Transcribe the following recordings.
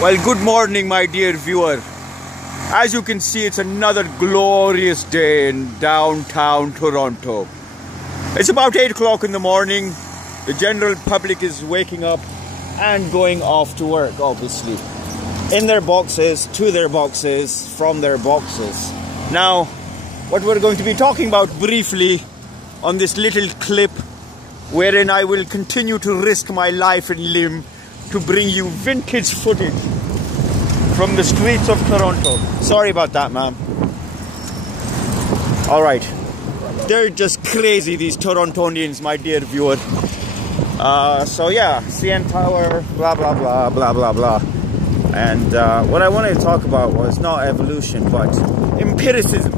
Well, good morning, my dear viewer. As you can see, it's another glorious day in downtown Toronto. It's about 8 o'clock in the morning. The general public is waking up and going off to work, obviously. In their boxes, to their boxes, from their boxes. Now, what we're going to be talking about briefly on this little clip, wherein I will continue to risk my life and limb to bring you vintage footage from the streets of Toronto. Sorry about that, ma'am. Alright. They're just crazy, these Torontonians, my dear viewer. So yeah, CN Tower, blah, blah, blah, blah, blah, blah. And what I wanted to talk about was not evolution, but empiricism.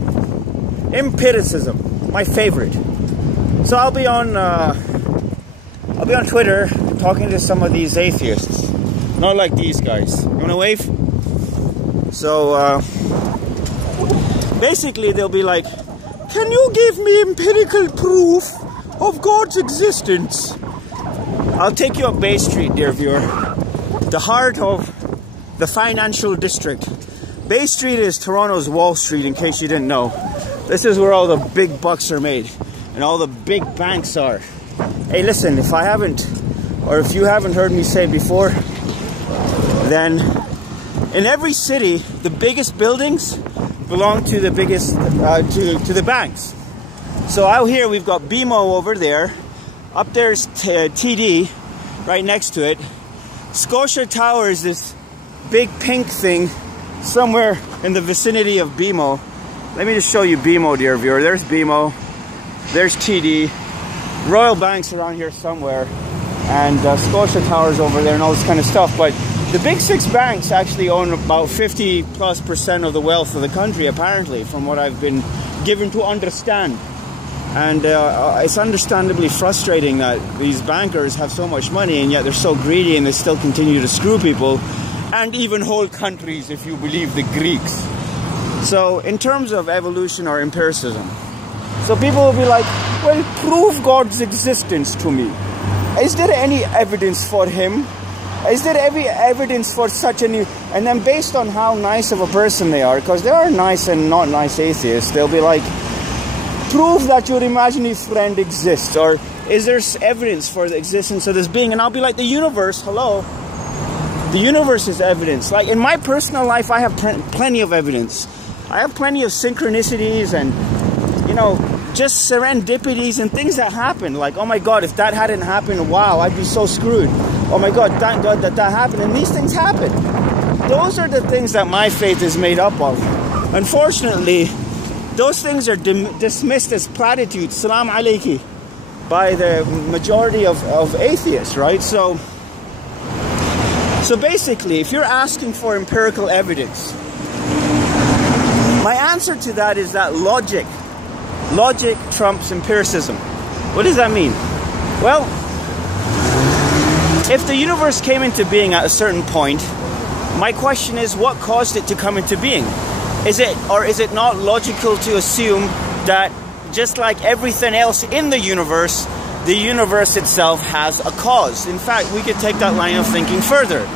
Empiricism, my favorite. So I'll be on Twitter talking to some of these atheists. Not like these guys. You wanna wave? So basically they'll be like, can you give me empirical proof of God's existence? I'll take you up Bay Street, dear viewer. The heart of the financial district. Bay Street is Toronto's Wall Street, in case you didn't know. This is where all the big bucks are made and all the big banks are. Hey, listen, if you haven't heard me say it before, then in every city, the biggest buildings belong to the biggest, to the banks. So out here, we've got BMO over there. Up there's TD, right next to it. Scotia Tower is this big pink thing somewhere in the vicinity of BMO. Let me just show you BMO, dear viewer. There's BMO, there's TD. Royal Bank's around here somewhere, and Scotia Tower's over there and all this kind of stuff. But the big six banks actually own about 50+% of the wealth of the country, apparently, from what I've been given to understand. And it's understandably frustrating that these bankers have so much money and yet they're so greedy and they still continue to screw people and even whole countries, if you believe the Greeks. So in terms of evolution or empiricism, so people will be like, well, prove God's existence to me. Is there any evidence for him? Is there any evidence for such a... And then based on how nice of a person they are, because there are nice and not nice atheists, they'll be like, prove that your imaginary friend exists, or is there evidence for the existence of this being? And I'll be like, the universe, hello? The universe is evidence. Like in my personal life, I have plenty of evidence. I have plenty of synchronicities and, you know, just serendipities and things that happen. Like, oh my God, if that hadn't happened, wow, I'd be so screwed. Oh my God, thank God that happened. And these things happen. Those are the things that my faith is made up of. Unfortunately, those things are dismissed as platitudes, salam alayki, by the majority of atheists, right? So basically, if you're asking for empirical evidence, my answer to that is that logic trumps empiricism. What does that mean? Well, if the universe came into being at a certain point, my question is, what caused it to come into being? Is it not logical to assume that just like everything else in the universe itself has a cause? In fact, we could take that line of thinking further.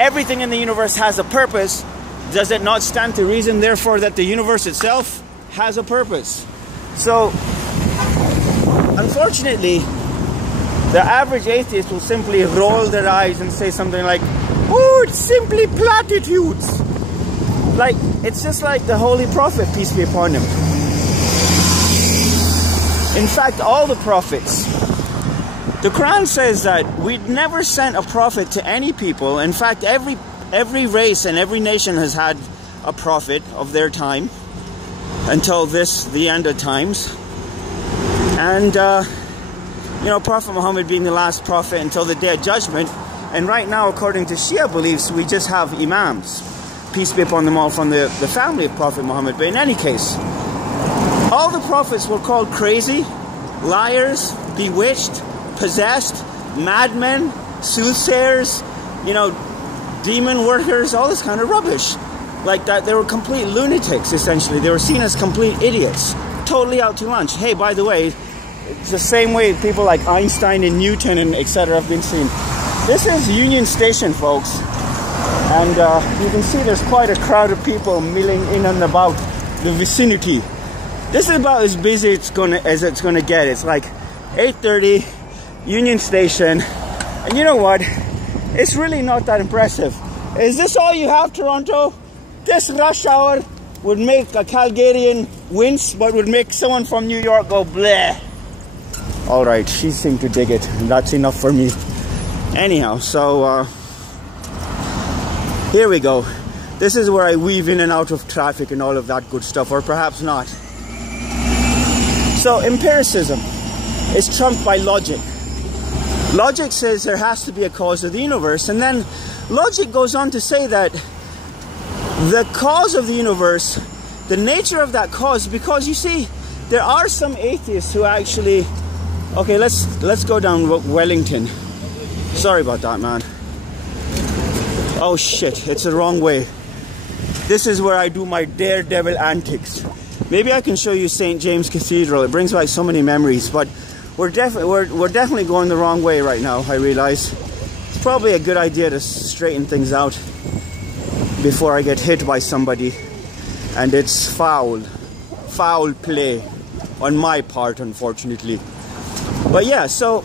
Everything in the universe has a purpose. Does it not stand to reason, therefore, that the universe itself has a purpose? So, unfortunately, the average atheist will simply roll their eyes and say something like, oh, it's simply platitudes. Like, it's just like the Holy Prophet, peace be upon him. In fact, all the prophets, the Quran says that we'd never sent a prophet to any people. In fact, every race and every nation has had a prophet of their time until the end of times. And, you know, Prophet Muhammad being the last prophet until the Day of Judgment. And right now, according to Shia beliefs, we just have imams, peace be upon them all, from the family of Prophet Muhammad. But in any case, all the prophets were called crazy, liars, bewitched, possessed, madmen, soothsayers, you know, demon workers, all this kind of rubbish. Like that, they were complete lunatics, essentially. They were seen as complete idiots, totally out to lunch. Hey, by the way, it's the same way people like Einstein and Newton and etc. have been seen. This is Union Station, folks. And you can see there's quite a crowd of people milling in and about the vicinity. This is about as busy as it's gonna get. It's like 8:30, Union Station, and you know what? It's really not that impressive. Is this all you have, Toronto? This rush hour would make a Calgarian wince, but would make someone from New York go bleh. All right, she seemed to dig it, and that's enough for me. Anyhow, so here we go. This is where I weave in and out of traffic and all of that good stuff, or perhaps not. So empiricism is trumped by logic. Logic says there has to be a cause of the universe, and then logic goes on to say that the cause of the universe, the nature of that cause, because you see, there are some atheists who actually, okay, let's go down Wellington. Sorry about that, man. Oh shit, it's the wrong way. This is where I do my daredevil antics. Maybe I can show you St. James Cathedral. It brings back so many memories, but we're definitely going the wrong way right now, I realize. It's probably a good idea to straighten things out before I get hit by somebody. And it's foul play on my part, unfortunately. But yeah, so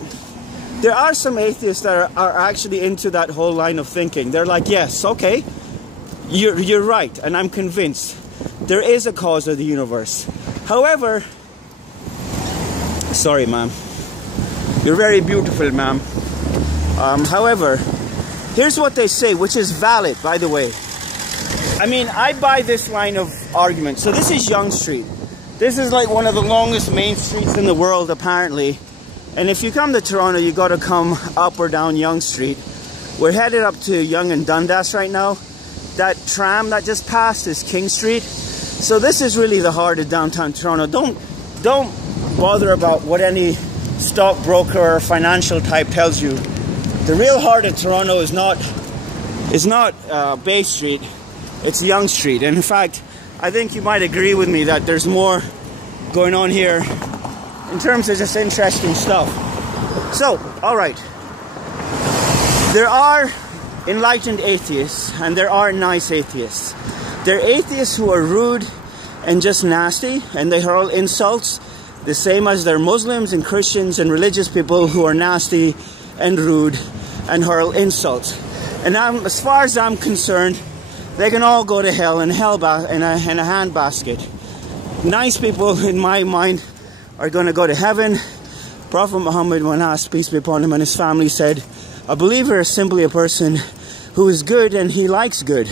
there are some atheists that are actually into that whole line of thinking. They're like, yes, okay, you're right, and I'm convinced there is a cause of the universe. However, sorry, ma'am. You're very beautiful, ma'am. However, here's what they say, which is valid, by the way. I mean, I buy this line of argument. So this is Yonge Street. This is like one of the longest main streets in the world, apparently. And if you come to Toronto, you got to come up or down Yonge Street. We're headed up to Yonge and Dundas right now. That tram that just passed is King Street. So this is really the heart of downtown Toronto. Don't bother about what any stockbroker or financial type tells you. The real heart of Toronto is not Bay Street. It's Yonge Street. And in fact, I think you might agree with me that there's more going on here in terms of just interesting stuff. So, all right. There are enlightened atheists and there are nice atheists. There are atheists who are rude and just nasty, and they hurl insults, the same as there are Muslims and Christians and religious people who are nasty and rude and hurl insults. And as far as I'm concerned, they can all go to hell in a handbasket. Nice people, in my mind, are going to go to heaven. Prophet Muhammad, when asked, peace be upon him, and his family said, a believer is simply a person who is good and he likes good,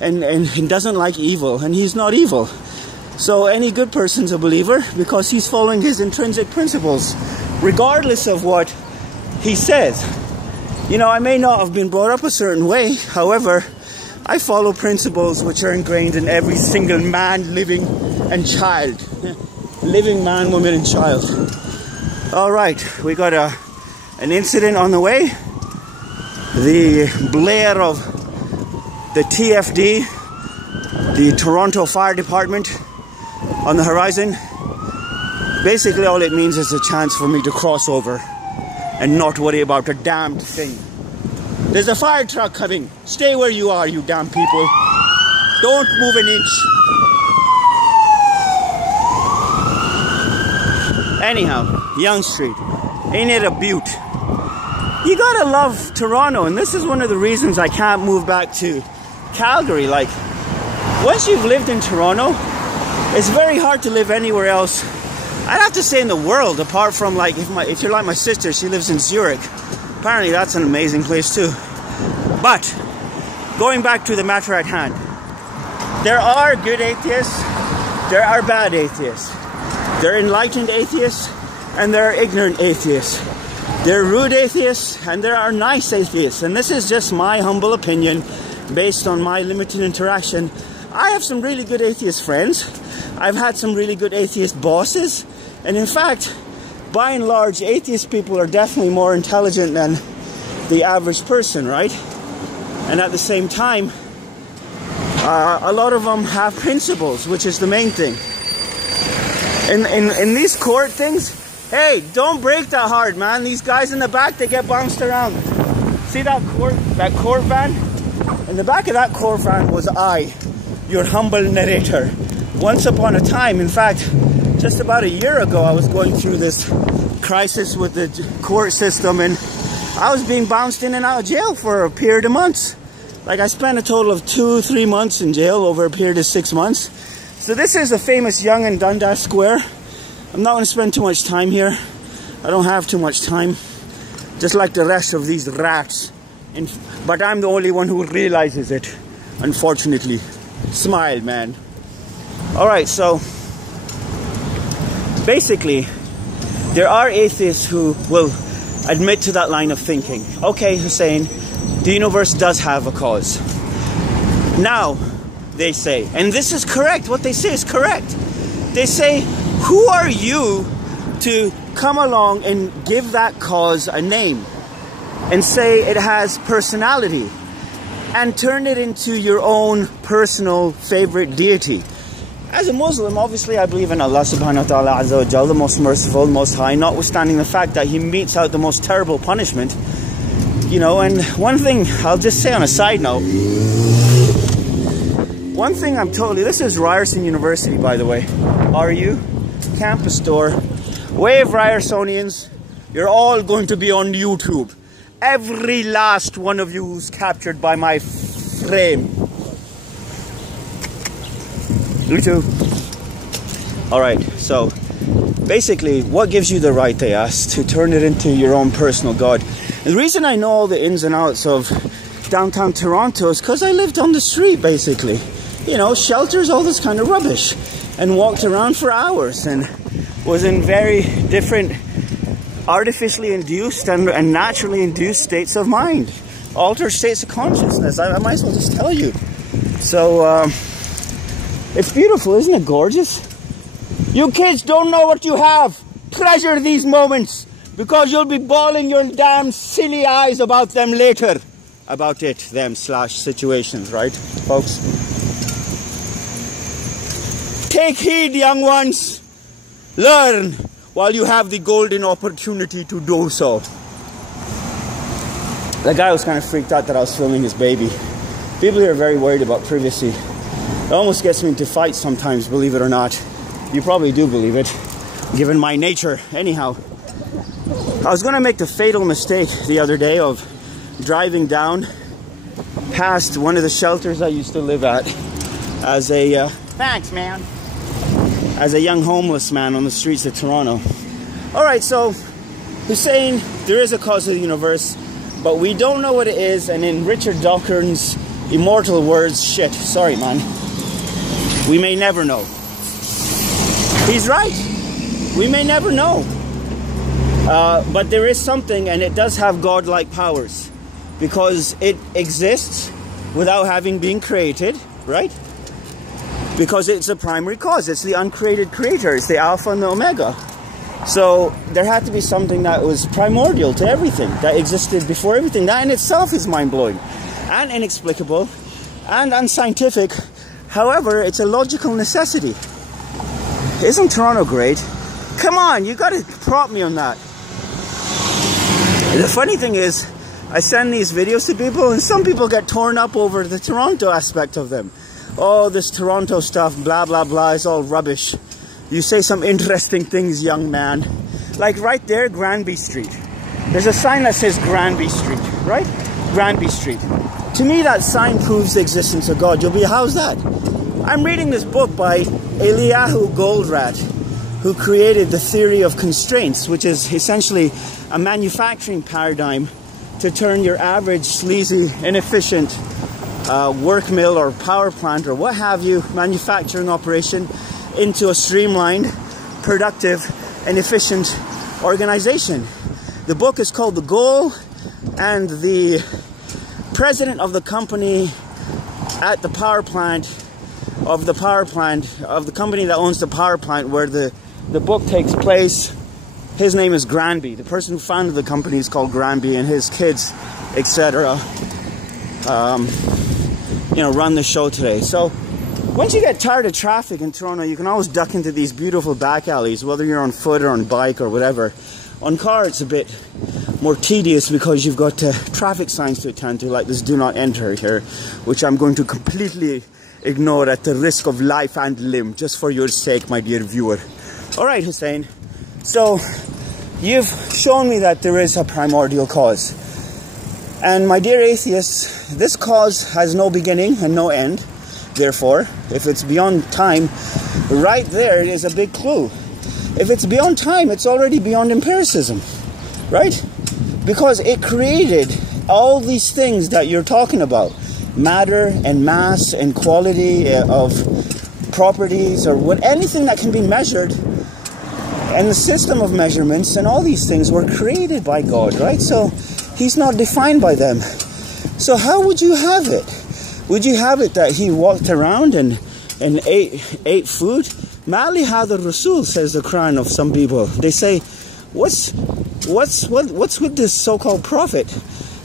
and he doesn't like evil, and he's not evil. So any good person's a believer because he's following his intrinsic principles, regardless of what he says. You know, I may not have been brought up a certain way, however, I follow principles which are ingrained in every single man, living, and child. Living man, woman, and child. All right, we got an incident on the way. The blare of the TFD, the Toronto Fire Department, on the horizon. Basically, all it means is a chance for me to cross over and not worry about a damned thing. There's a fire truck coming. Stay where you are, you damn people. Don't move an inch. Anyhow, Yonge Street. Ain't it a beaut? You gotta love Toronto, and this is one of the reasons I can't move back to Calgary. Like, once you've lived in Toronto, it's very hard to live anywhere else. I'd have to say in the world, apart from like, if you're like my sister, she lives in Zurich. Apparently that's an amazing place too. But, going back to the matter at hand, there are good atheists, there are bad atheists. There are enlightened atheists, and there are ignorant atheists. There are rude atheists, and there are nice atheists. And this is just my humble opinion, based on my limited interaction. I have some really good atheist friends. I've had some really good atheist bosses. And in fact, by and large, atheist people are definitely more intelligent than the average person, right? And at the same time, a lot of them have principles, which is the main thing. In these court things, hey, don't break that hard, man. These guys in the back, they get bounced around. See that court van? In the back of that Corvan was I, your humble narrator. Once upon a time, in fact, just about a year ago, I was going through this crisis with the court system, and I was being bounced in and out of jail for a period of months. Like, I spent a total of 2-3 months in jail over a period of 6 months. So this is the famous Yonge and Dundas Square. I'm not going to spend too much time here. I don't have too much time. Just like the rest of these rats. But I'm the only one who realizes it, unfortunately. Smile, man. Alright, so basically, there are atheists who will admit to that line of thinking. Okay, Hussein, the universe does have a cause. Now, they say, and this is correct, what they say is correct. They say, who are you to come along and give that cause a name and say it has personality and turn it into your own personal favorite deity? As a Muslim, obviously I believe in Allah subhanahu wa ta'ala azza wa jal, the most merciful, most high, notwithstanding the fact that he metes out the most terrible punishment. You know, and one thing I'll just say on a side note, one thing I'm totally, this is Ryerson University, by the way, RU, campus store, Wave Ryersonians, you're all going to be on YouTube. Every last one of you who's captured by my frame. You too. Alright, so basically, what gives you the right, they asked, to turn it into your own personal God? And the reason I know all the ins and outs of downtown Toronto is because I lived on the street, basically. You know, shelters, all this kind of rubbish. And walked around for hours and was in very different artificially induced and naturally induced states of mind. Altered states of consciousness, I might as well just tell you. So, it's beautiful, isn't it gorgeous? You kids don't know what you have. Treasure these moments, because you'll be bawling your damn silly eyes about them later. About it, them / situations, right, folks? Take heed, young ones. Learn while you have the golden opportunity to do so. The guy was kind of freaked out that I was filming his baby. People here are very worried about privacy. It almost gets me into fights sometimes, believe it or not. You probably do believe it, given my nature. Anyhow, I was going to make the fatal mistake the other day of driving down past one of the shelters I used to live at as a... thanks, man. As a young homeless man on the streets of Toronto. Alright, so Hussein, there is a cause of the universe, but we don't know what it is, and in Richard Dawkins' immortal words, shit, sorry man, we may never know. He's right. We may never know. But there is something, and it does have godlike powers, because it exists without having been created, right? Because it's a primary cause. It's the uncreated creator. It's the Alpha and the Omega. So there had to be something that was primordial to everything, that existed before everything. That in itself is mind-blowing and inexplicable and unscientific. However, it's a logical necessity. Isn't Toronto great? Come on, you got to prop me on that. The funny thing is, I send these videos to people and some people get torn up over the Toronto aspect of them. Oh, this Toronto stuff, blah, blah, blah, is all rubbish. You say some interesting things, young man. Like right there, Granby Street. There's a sign that says Granby Street, right? Granby Street. To me, that sign proves the existence of God. You'll be, how's that? I'm reading this book by Eliyahu Goldratt, who created the theory of constraints, which is essentially a manufacturing paradigm to turn your average sleazy, inefficient work mill or power plant or what have you, manufacturing operation, into a streamlined, productive, and efficient organization. The book is called The Goal, and the president of the company at the power plant, of the company that owns the power plant where the book takes place, his name is Granby. The person who founded the company is called Granby, and his kids, etc. Run the show today. So once you get tired of traffic in Toronto, you can always duck into these beautiful back alleys, whether you're on foot or on bike or whatever. On car, it's a bit more tedious because you've got traffic signs to attend to, like this do not enter here, which I'm going to completely ignore at the risk of life and limb, just for your sake, my dear viewer. Alright, Hussein, so you've shown me that there is a primordial cause. And my dear atheists, this cause has no beginning and no end. Therefore, if it's beyond time, right there is a big clue. If it's beyond time, it's already beyond empiricism, right? Because it created all these things that you're talking about. Matter and mass and quality of properties, or anything that can be measured. And the system of measurements and all these things were created by God, right? So he's not defined by them. So how would you have it? Would you have it that he walked around and ate food? Mali hadha Rasul, says the Quran of some people. They say, what's with this so-called prophet?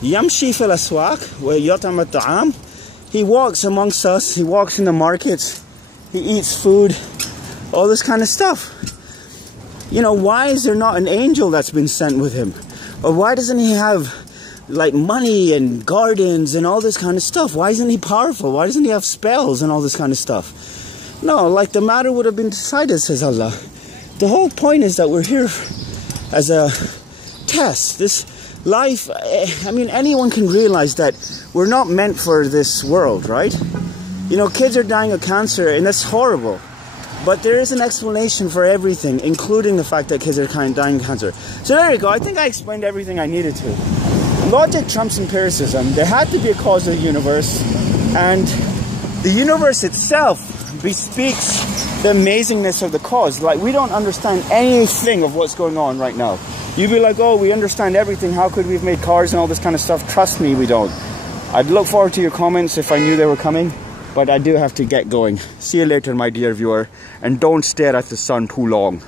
Yamshi fil aswaq wa yat'am at-ta'am. He walks amongst us, he walks in the markets, he eats food, all this kind of stuff. You know, why is there not an angel that's been sent with him? Or why doesn't he have like money and gardens and all this kind of stuff? Why isn't he powerful? Why doesn't he have spells and all this kind of stuff? No, like the matter would have been decided, says Allah. The whole point is that we're here as a test. This life, I mean, anyone can realize that we're not meant for this world, right? You know, kids are dying of cancer, and that's horrible. But there is an explanation for everything, including the fact that kids are dying of cancer. So there you go. I think I explained everything I needed to. Logic trumps empiricism. There had to be a cause of the universe, and the universe itself bespeaks the amazingness of the cause. Like, we don't understand anything of what's going on right now. You'd be like, oh, we understand everything. How could we have made cars and all this kind of stuff? Trust me, we don't. I'd look forward to your comments if I knew they were coming, but I do have to get going. See you later, my dear viewer, and don't stare at the sun too long.